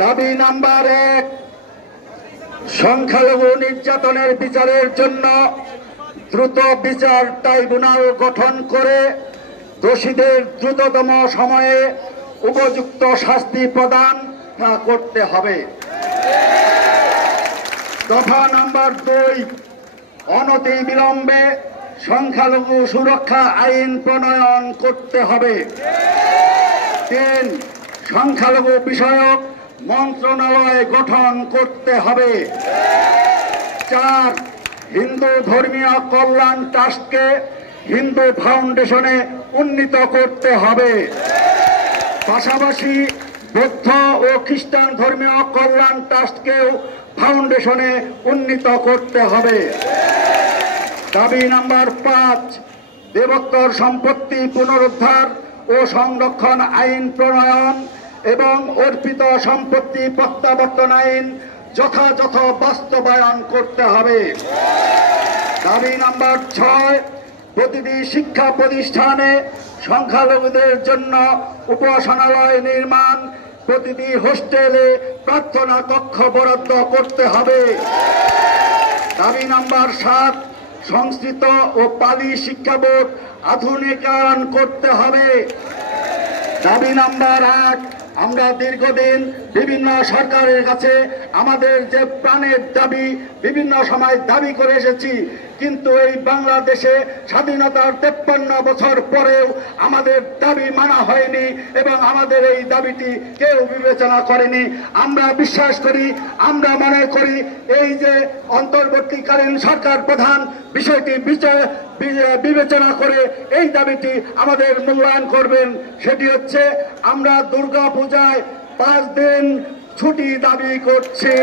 দাবি নাম্বার এক, সংখ্যালঘু নির্যাতনের বিচারের জন্য দ্রুত বিচার ট্রাইব্যুনাল গঠন করে দোষীদের দ্রুততম সময়ে উপযুক্ত শাস্তি প্রদান করতে হবে। দফা নাম্বার দুই অনতি বিলম্বে সংখ্যালঘু সুরক্ষা আইন প্রণয়ন করতে হবে। তিন, সংখ্যালঘু বিষয়ক মন্ত্রণালয় গঠন করতে হবে। চার, হিন্দু ধর্মীয় কল্যাণ ট্রাস্টকে হিন্দু ফাউন্ডেশনে উন্নীত করতে হবে। পাশাপাশি বৌদ্ধ ও খ্রিস্টান ধর্মীয় কল্যাণ ট্রাস্টকেও ফাউন্ডেশনে উন্নীত করতে হবে। দাবি নাম্বার পাঁচ, দেবোত্তর সম্পত্তি পুনরুদ্ধার ও সংরক্ষণ আইন প্রণয়ন এবং অর্পিত সম্পত্তি প্রত্যাবর্তন আইন যথাযথ বাস্তবায়ন করতে হবে। দাবি নাম্বার ছয়, প্রতিটি শিক্ষা প্রতিষ্ঠানে সংখ্যালঘুদের জন্য উপাসনালয় নির্মাণ, প্রতিটি হোস্টেলে প্রার্থনা কক্ষ বরাদ্দ করতে হবে। দাবি নাম্বার সাত, সংস্কৃত ও পালি শিক্ষা বোর্ড আধুনিকায়ন করতে হবে। দাবি নাম্বার আট আমরা দীর্ঘদিন বিভিন্ন সরকারের কাছে আমাদের যে প্রাণের দাবি বিভিন্ন সময় দাবি করে এসেছি কিন্তু এই বাংলাদেশে স্বাধীনতার তেপ্পান্ন বছর পরেও আমাদের দাবি মানা হয়নি এবং আমাদের এই দাবিটি কেউ বিবেচনা করেনি। আমরা বিশ্বাস করি, আমরা মনে করি এই যে অন্তর্বর্তীকালীন সরকার প্রধান বিষয়টি বিচার বিবেচনা করে এই দাবিটি আমাদের মূল্যায়ন করবেন, সেটি হচ্ছে আমরা দুর্গা পূজায় পাঁচ দিন ছুটি দাবি করছি।